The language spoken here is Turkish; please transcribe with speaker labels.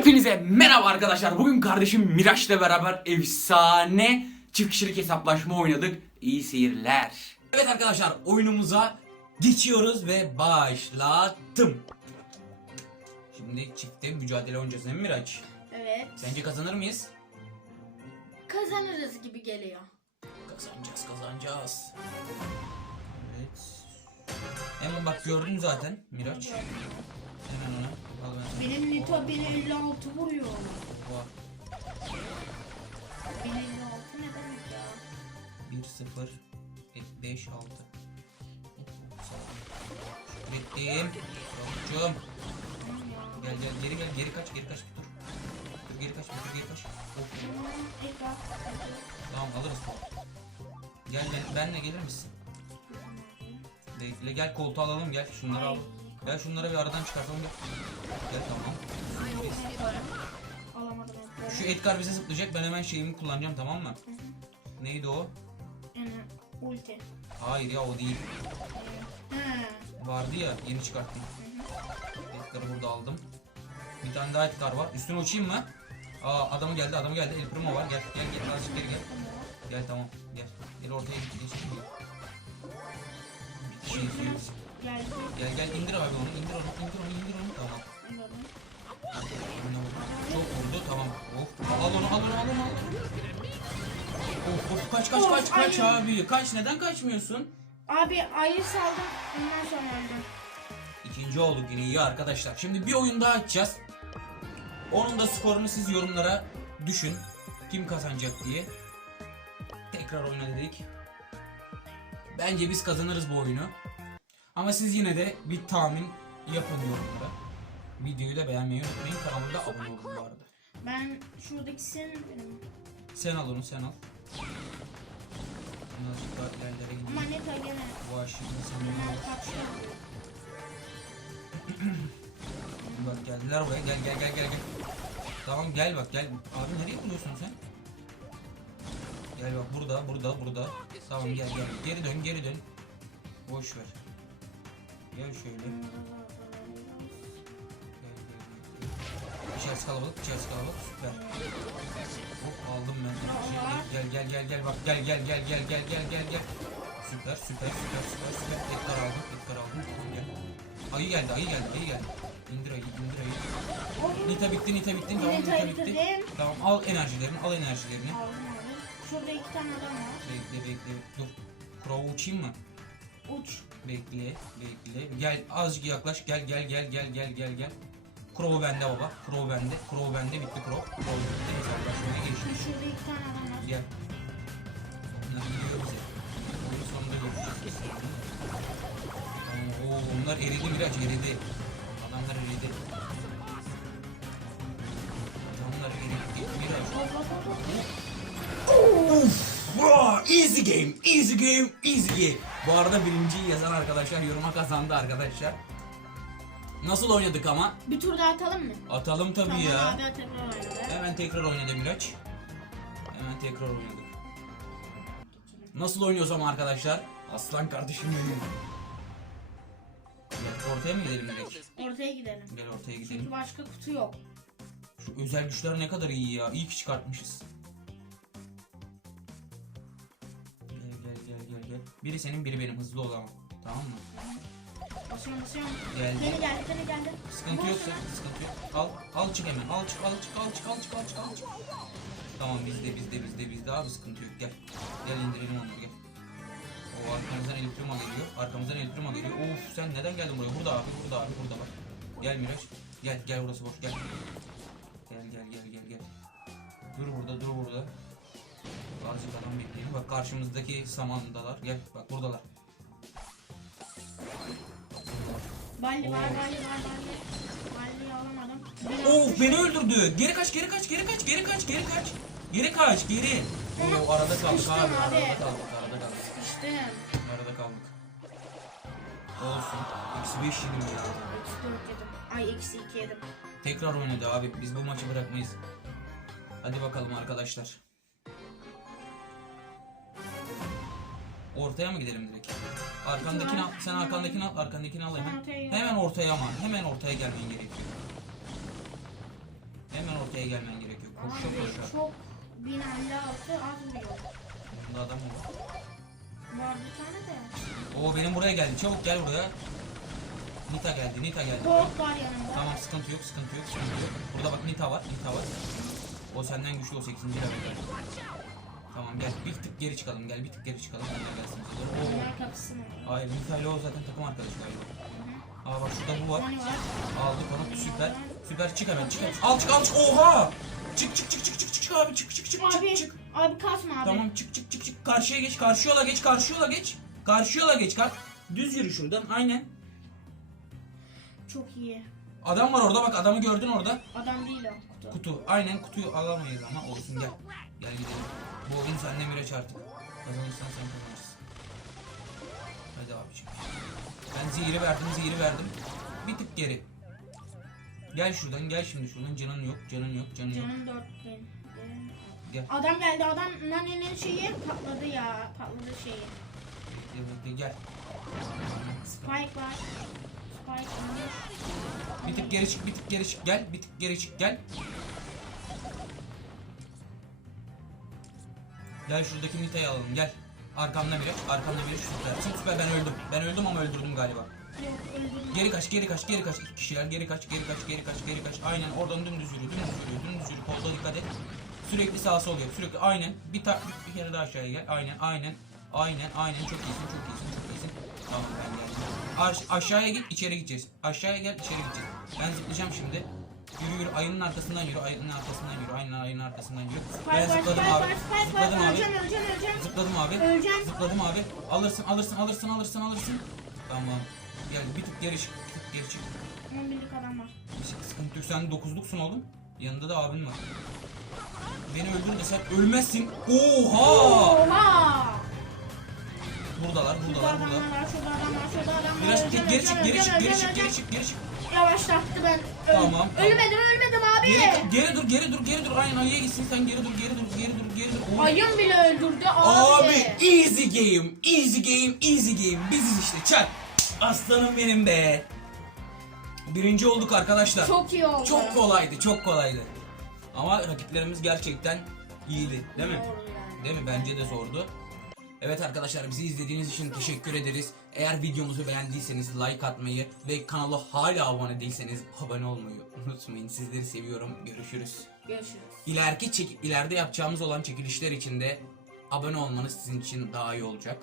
Speaker 1: Hepinize merhaba arkadaşlar. Bugün kardeşim Miraç'la beraber efsane çift kişilik hesaplaşma oynadık. İyi seyirler. Evet arkadaşlar oyunumuza geçiyoruz ve başlattım. Şimdi çifte mücadele oynayacağız değil mi Miraç?
Speaker 2: Evet.
Speaker 1: Sence kazanır mıyız?
Speaker 2: Kazanırız gibi geliyor.
Speaker 1: Kazanacağız kazanacağız. Evet. Hemen bak gördün zaten Miraç. Hemen ona. Al ben sana.
Speaker 2: Benim Nito beni 56 vuruyor.
Speaker 1: Oha.
Speaker 2: 1056 ne demek ya?
Speaker 1: 1 0 5 6 Şükrettim. Yavrucuğum. Gel gel geri gel geri kaç geri kaç dur. Dur geri kaç dur geri kaç. Tamam alırız. Gel ben, benle gelir misin? Bekle gel koltuğu alalım gel şunları al. Gel şunları bir aradan çıkartalım gel. Gel tamam. Şu Edgar bize zıplayacak ben hemen şeyimi kullanacağım tamam mı? Neydi o?
Speaker 2: Ulti.
Speaker 1: Hayır ya o değil. Vardı ya yeni çıkarttım. Edgar'ı burada aldım. Bir tane daha Edgar var. Üstüne uçayım mı? Aa adamı geldi adamı geldi. El Primo var. Gel gel gel azıcık geri gel. Gel tamam gel. Gel ortaya git. Geç, şey. Gel gel indir abi onu indir onu indir onu indir onu. Tamam. Kaç kaç
Speaker 2: Of,
Speaker 1: kaç kaç
Speaker 2: ayı.
Speaker 1: abi. Kaç neden kaçmıyorsun?
Speaker 2: Abi ayı saldım. Ondan sonra öldüm.
Speaker 1: İkinci olduk yine iyi arkadaşlar. Şimdi bir oyun daha açacağız. Onun da skorunu siz yorumlara düşün. Kim kazanacak diye. Tekrar oyna dedik. Bence biz kazanırız bu oyunu. Ama siz yine de bir tahmin yapın yorumlara. Videoyu da beğenmeyi unutmayın. Kanalıma da abone olun bu arada.
Speaker 2: Ben şuradakisini benim.
Speaker 1: Sen al onu sen al. Birazcık daha ilerlere
Speaker 2: Ama
Speaker 1: gidelim.
Speaker 2: Nito gene.
Speaker 1: Bu aşırı
Speaker 2: Hemen
Speaker 1: al.
Speaker 2: kaçtı.
Speaker 1: Bak geldiler buraya gel gel gel gel gel. Tamam gel bak gel. Abi nereye gidiyorsun sen? Gel bak burada burada burada. Tamam gel gel. Geri dön geri dön. Boş ver. Gel şöyle. İçerisi kalabalık içerisi kalabalık süper. Hop aldım ben. Gel gel gel gel bak gel gel gel gel gel gel gel gel. Süper süper süper süper süper. Ekler aldım ekler aldım. Gel. Ayı geldi ayı geldi ayı geldi. İndir ayı indir ayı. Nita bitti nita bitti tamam
Speaker 2: Nita
Speaker 1: bitti. Tamam al enerjilerini al enerjilerini.
Speaker 2: Şurada iki tane adam var.
Speaker 1: Bekle bekle dur. Crow uçayım mı?
Speaker 2: Uç.
Speaker 1: Bekle bekle. Gel azıcık yaklaş gel gel gel gel gel gel gel. Crow bende baba. Crow bende. Crow bende bitti Crow. Crow bitti. Hesaplaşmaya geçtik.
Speaker 2: Şurada iki tane adam var.
Speaker 1: Gel. Onlar gidiyor bize. Oyun sonunda görüşeceğiz. Oo, onlar eridi biraz eridi. Adamlar eridi. Adamlar eridi biraz. Wow, easy game, easy game, easy game. Bu arada birinciyi yazan arkadaşlar yoruma kazandı arkadaşlar. Nasıl oynadık ama?
Speaker 2: Bir tur daha atalım mı?
Speaker 1: Atalım tabii
Speaker 2: Tamam
Speaker 1: ya.
Speaker 2: abi tekrar oynadı.
Speaker 1: Hemen tekrar oynadı Miraç. Hemen tekrar oynadık. Nasıl oynuyorsam arkadaşlar? Aslan kardeşim benim. Gel, ortaya mı gidelim direkt?
Speaker 2: Ortaya gidelim.
Speaker 1: Gel ortaya
Speaker 2: Çünkü
Speaker 1: gidelim.
Speaker 2: başka kutu yok.
Speaker 1: Şu özel güçler ne kadar iyi ya. İyi ki çıkartmışız. Gel gel gel gel gel. Biri senin biri benim hızlı ol ama. Tamam mı?
Speaker 2: Basıyorum basıyorum.
Speaker 1: Geldi.
Speaker 2: Geri geldi geri geldi.
Speaker 1: Sıkıntı yok sıkıntı yok. Al al çık hemen. Al çık al çık al çık al çık al çık al çık. Tamam bizde bizde bizde bizde abi sıkıntı yok gel. Gel indirelim onları gel. O arkamızdan el prima geliyor. Arkamızdan el prima geliyor. Of sen neden geldin buraya? Burada abi burada abi burada bak. Gel Miraç. Gel gel burası boş gel. Gel gel gel gel gel. Dur burada dur burada. Azıcık adam bekleyelim. Bak karşımızdaki samandalar. Gel bak buradalar.
Speaker 2: Balli var balli var balli. Balliyi alamadım. Bir
Speaker 1: Of beni öldürdü. Geri kaç geri kaç geri kaç geri kaç geri kaç. Geri kaç geri. Oo arada kaldık
Speaker 2: Sıkıştım
Speaker 1: abi.
Speaker 2: abi.
Speaker 1: Arada kaldık arada kaldık.
Speaker 2: Sıkıştım.
Speaker 1: Arada kaldık. Olsun. Eksi 5 yedim ya.
Speaker 2: Eksi dört yedim. Ay eksi iki yedim.
Speaker 1: Tekrar oynadı abi. Biz bu maçı bırakmayız. Hadi bakalım arkadaşlar. Ortaya mı gidelim direkt? Arkandakini al. Sen arkandakini al. Arkandakini al hemen. Hemen ortaya ama. Hemen ortaya gelmen gerekiyor. ortaya gelmen gerekiyor. Koşa koşa.
Speaker 2: çok 1056 az vuruyor.
Speaker 1: Bunda adam mı var?
Speaker 2: Bir tane de.
Speaker 1: Oo benim buraya geldi. Çabuk gel buraya. Nita geldi. Nita geldi.
Speaker 2: Gold var yanında.
Speaker 1: Tamam sıkıntı yok, sıkıntı yok, sıkıntı yok. Burada bak Nita var, Nita var. O senden güçlü o 8. level. Tamam gel bir tık geri çıkalım gel bir tık geri çıkalım. Onlar gelsin.
Speaker 2: Onlar kapısını.
Speaker 1: Hayır ile o zaten takım arkadaşı galiba. Aa bak şurada bu var.
Speaker 2: Hani var.
Speaker 1: Aldık onu süper. Süper çık hemen çık. Al çık al çık. Oha! Çık çık çık çık çık çık abi çık çık çık
Speaker 2: Abi,
Speaker 1: çık çık.
Speaker 2: abi kasma abi.
Speaker 1: Tamam çık çık çık çık. Karşıya geç karşı yola geç karşı yola geç. Karşı yola geç kalk. Düz yürü şuradan aynen.
Speaker 2: Çok iyi.
Speaker 1: Adam var orada bak adamı gördün orada.
Speaker 2: Adam değil o kutu.
Speaker 1: Kutu. Aynen kutuyu alamayız ama olsun gel. Gel gidelim. Bu oyun seninle miraç artık. Kazanırsan sen kazanırsın. Hadi abiciğim. Ben zehiri verdim zehiri verdim. Bir tık geri. Gel şuradan gel şimdi şuradan canın yok canın yok canın yok.
Speaker 2: Canım 4 değil.
Speaker 1: Gel.
Speaker 2: Adam geldi adam Nani'nin şeyi patladı ya. Patladı şeyi.
Speaker 1: Gel, gel, gel.
Speaker 2: Spike var. Spike var.
Speaker 1: Bir tık geri çık bir tık geri çık gel bir tık geri çık gel. Gel şuradaki Nita'yı alalım gel. Arkamda biri arkamda biri süper. Süper ben öldüm. Ben öldüm ama öldürdüm galiba. Geri kaç, geri kaç, geri kaç. İki kişiler geri kaç, geri kaç, geri kaç, geri kaç. Aynen oradan dümdüz yürü, dümdüz yürü, dümdüz yürü. Kolda dikkat et. Sürekli sağa sol yap, sürekli aynen. Bir tak bir kere daha aşağıya gel. Aynen, aynen. Aynen, aynen. Çok iyisin, çok iyisin, çok iyisin. Aş- aşağıya git, içeri gideceğiz. Aşağıya gel, içeri gideceğiz. Ben zıplayacağım şimdi. Yürü yürü, ayının arkasından yürü, ayının arkasından yürü, aynen ayının arkasından yürü.
Speaker 2: Spike
Speaker 1: Ben
Speaker 2: var,
Speaker 1: zıpladım
Speaker 2: spike
Speaker 1: abi.
Speaker 2: var, spike var.
Speaker 1: Zıpladım abi.
Speaker 2: Öleceğim, öleceğim, öleceğim.
Speaker 1: Zıpladım abi.
Speaker 2: Öleceğim.
Speaker 1: Zıpladım abi. Alırsın, alırsın, alırsın, alırsın, alırsın. Tamam. Gel bir tık geri çık, bir tık geri çık.
Speaker 2: 11'lik adam var.
Speaker 1: Bir Sıkıntı yok, sen dokuzluksun oğlum. Yanında da abin var. Beni öldür de sen ölmezsin. Oha!
Speaker 2: Oha!
Speaker 1: Buradalar,
Speaker 2: Şurada
Speaker 1: buradalar,
Speaker 2: adamlar
Speaker 1: burada.
Speaker 2: var, şurada adam var, şurada adam var.
Speaker 1: Biraz
Speaker 2: Öleceğim,
Speaker 1: geri çık,
Speaker 2: öleceğim,
Speaker 1: geri çık,
Speaker 2: öleceğim,
Speaker 1: geri çık,
Speaker 2: öleceğim.
Speaker 1: geri çık, geri çık.
Speaker 2: Yavaşlattı ben. Öl-
Speaker 1: Tamam, tamam.
Speaker 2: Ölmedim, ölmedim abi.
Speaker 1: Geri, geri dur, geri dur, geri dur. Aynen ayıya gitsin sen geri dur, geri dur, geri dur, geri dur. Oğlum.
Speaker 2: Ayın bile öldürdü abi.
Speaker 1: Abi easy game, easy game, easy game. Biziz işte çak. Aslanım benim be. Birinci olduk arkadaşlar.
Speaker 2: Çok iyi oldu.
Speaker 1: Çok kolaydı, çok kolaydı. Ama rakiplerimiz gerçekten iyiydi, değil mi?
Speaker 2: Doğru yani.
Speaker 1: Değil mi? Bence de zordu. Evet arkadaşlar bizi izlediğiniz için teşekkür ederiz. Eğer videomuzu beğendiyseniz like atmayı ve kanala hala abone değilseniz abone olmayı unutmayın. Sizleri seviyorum. Görüşürüz.
Speaker 2: Görüşürüz.
Speaker 1: İleriki çek ileride yapacağımız olan çekilişler için de abone olmanız sizin için daha iyi olacak.